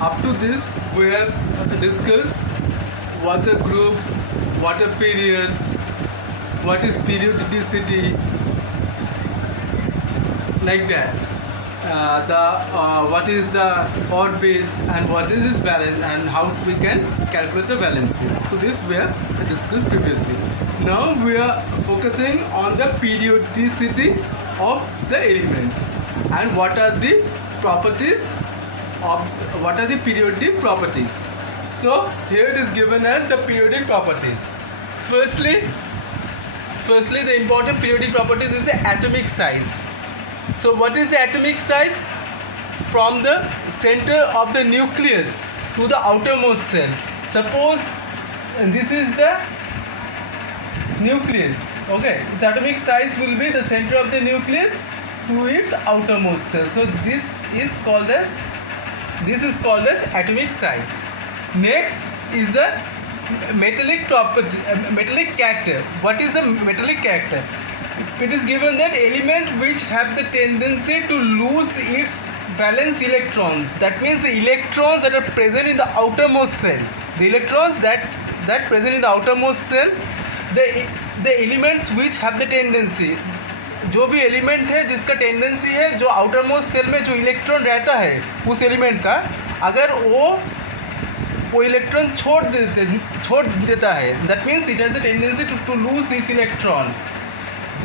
Up to this, we have discussed water groups, water periods, what is periodicity, like that. What is the orbit and what is its valence and how we can calculate the valency. So this we have discussed previously. Now we are focusing on the periodicity of the elements and what are the properties of what are the periodic properties. So here it is given as the periodic properties. Firstly, the important periodic properties is the atomic size. So what is the atomic size? From the center of the nucleus to the outermost cell. Suppose this is the nucleus. Okay, its atomic size will be the center of the nucleus to its outermost cell. So this is called as atomic size. Next is the metallic property, metallic character. What is the metallic character? It is given that elements which have the tendency to lose its valence electrons. That means the electrons that are present in the outermost cell. The electrons that present in the outermost cell, the elements which have the tendency, जो भी element है जिसका tendency है जो outer most shell में जो electron रहता है उस एलिमेंट का, अगर वो इलेक्ट्रॉन छोड़ देता है, that means it has the tendency to lose this electron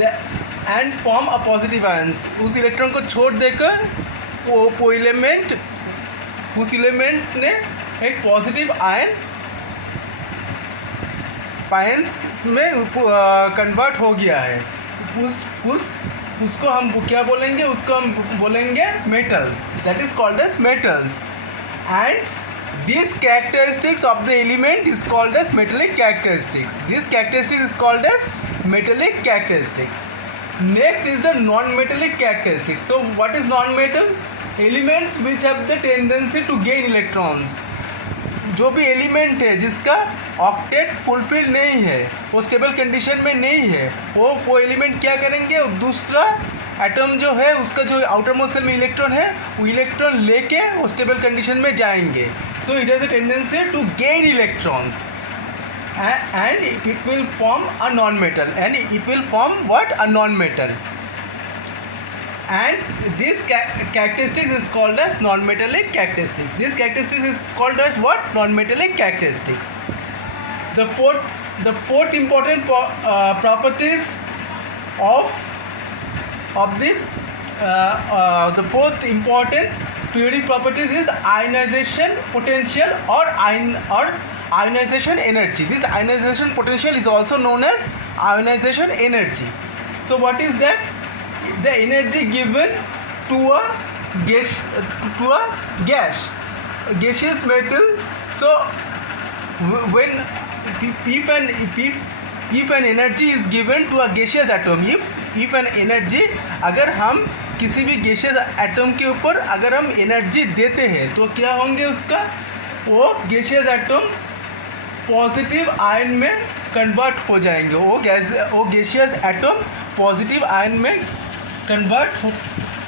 and form a positive ions. उस इलेक्ट्रॉन को छोड़ देकर वो एलिमेंट उस एलिमेंट ने एक पॉजिटिव आयन में कन्वर्ट हो गया है. उसको हम क्या बोलेंगे? उसको हम बोलेंगे metals. That is called as metals. And this characteristics of the element is called as metallic characteristics. This characteristics is called as metallic characteristics. Next is the non-metallic characteristics. So what is non-metal? Elements which have the tendency to gain electrons. जो भी element है जिसका octet fulfil नहीं है, वो stable condition में नहीं है, वो एलिमेंट क्या करेंगे? दूसरा एटम जो है उसका जो आउटर मोस्ट सेल में इलेक्ट्रॉन है वो इलेक्ट्रॉन लेके वो स्टेबल कंडीशन में जाएंगे. So it has a tendency to gain electrons. And it will form a non-metal. And it will form what? A non-metal. And this characteristics is called as non-metallic characteristics. This characteristics is called as what? Non-metallic characteristics. The fourth important properties of the fourth important periodic properties is ionization potential or ionization energy. This ionization potential is also known as ionization energy. So what is that? The energy given to a gaseous metal. So when if an energy is given to a gaseous atom, if an energy, अगर हम किसी भी gaseous atom के ऊपर अगर हम energy देते हैं तो क्या होंगे उसका? वो gaseous atom पॉजिटिव आयन में कन्वर्ट हो जाएंगे. वो गैसियस एटम पॉजिटिव आयन में कन्वर्ट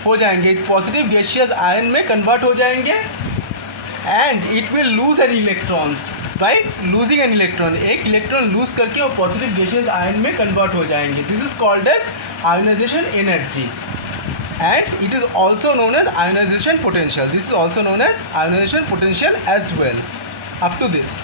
हो जाएंगे, पॉजिटिव गैसियस आयन में कन्वर्ट हो जाएंगे. And it will lose an electrons by losing an electron. एक इलेक्ट्रॉन लूज करके वो पॉजिटिव गैसियस आयन में कन्वर्ट हो जाएंगे. This is called as ionization energy. And it is also known as ionization potential. This is also known as ionization potential as well. Up to this